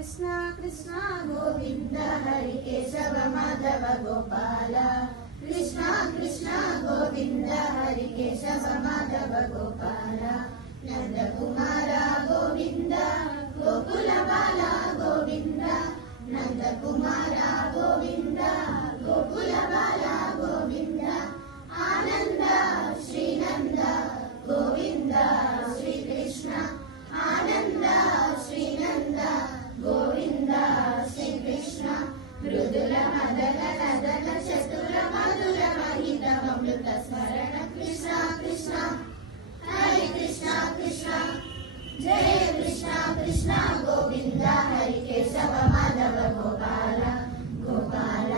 कृष्ण कृष्ण गोविंद हरि केशव माधव गोपाल कृष्ण कृष्ण गोविंद हरि केशव माधव गोपाल नंद कुमार गोविंद गोकुल बाला गोविंद नंद कुमार गोविंद गोकुल बाला गोविंद आनंद श्रीनंद गोविंद श्री कृष्ण आनंद श्रीनंद गोविंद श्री कृष्ण मृदुल Madan northern चतुर मधुर महित अमृत स्मरण कृष्ण कृष्ण हरे कृष्ण कृष्ण जय कृष्ण कृष्ण गोविंद हरि केशव माधव गोपाल गोपाल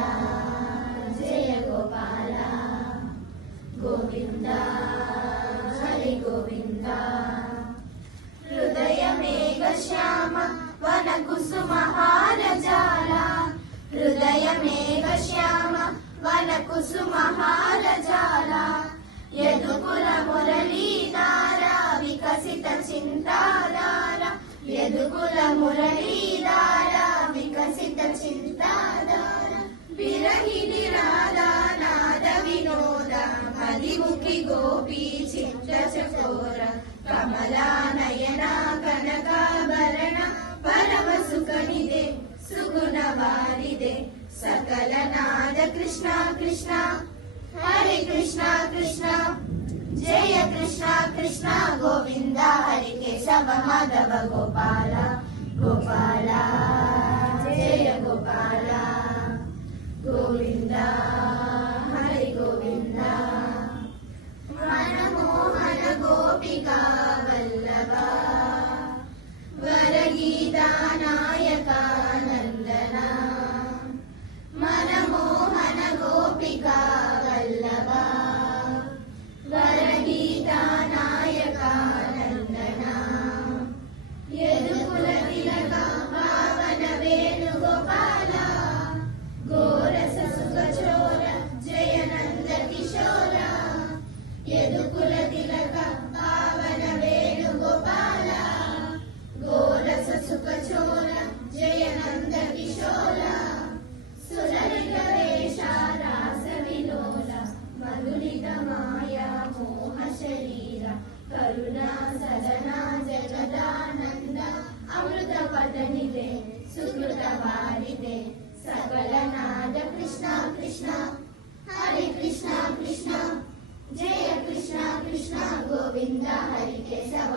जय गोपाल गोविंद हरि गोविंद हृदय मेघ श्याम वन कुसुम हार जाला हृदय मेघ श्याम वन कुसुम हार जाला यदुकुल मुरलीधार विकसित चिंताधार यदुकुल मुरलीधार विकसित चिंताधार विरहिणी राधा नाद विनोद मलिमुखि गोपी चित्त चकोर कमला नयन कनकाभरण परम सुखनिधे सुगुण वारिदे सकल नाद कृष्ण कृष्ण हरे कृष्ण कृष्ण जय कृष्ण कृष्ण गोविंद हरि केशव माधव गोपाल गोपाल जय गोपाल गोविंद हरि गोविंद मनमोहन गोपिका वल्लभ वरगीता नायका नंदन मनमोहन गोपिका वल्लभ वरगीता नायका नंदन यदुकुल तिलक पावन वेणुगोपाल गोरस सुख चोर जय नंद किशोर यदुकुल तिलक पावन वेणुगोपाल गोरस सुख चोर जय नंद किशोर सुरलित वेश रास विलोल मधुलित माया मोह शरीर करुणा सदना जगदानंद अमृत पदनिधे सुकृत वारिदे सकल नाद कृष्ण कृष्ण हरे कृष्ण कृष्ण जय कृष्ण कृष्ण गोविंद हरि केशव